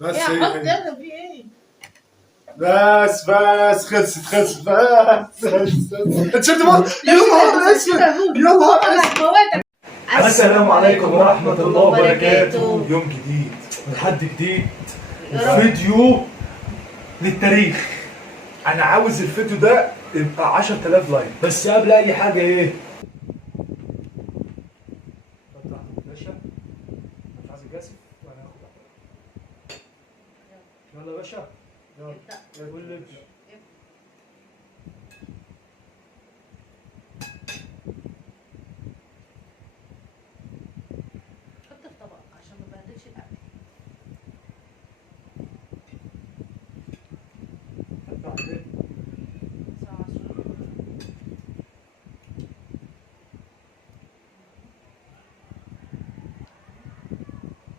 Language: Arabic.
بس يا هي حط هي. يلا، في ايه؟ بس خلصت بس انت شفت بقى؟ يا نهار اسود، يا نهار اسود. موتك. السلام عليكم ورحمة الله وبركاته. يوم جديد وتحدي جديد يا رب. وفيديو للتاريخ. انا عاوز الفيديو ده يبقى 10000 لايك. بس قبل اي حاجة ايه؟ فتح باشا، مش عايز الجاسم وانا هاخد واحدة. يلا يا باشا، يلا ابدأ. قول لي ابشر. حط في طبق عشان ما بهدلش الاكل. بعدين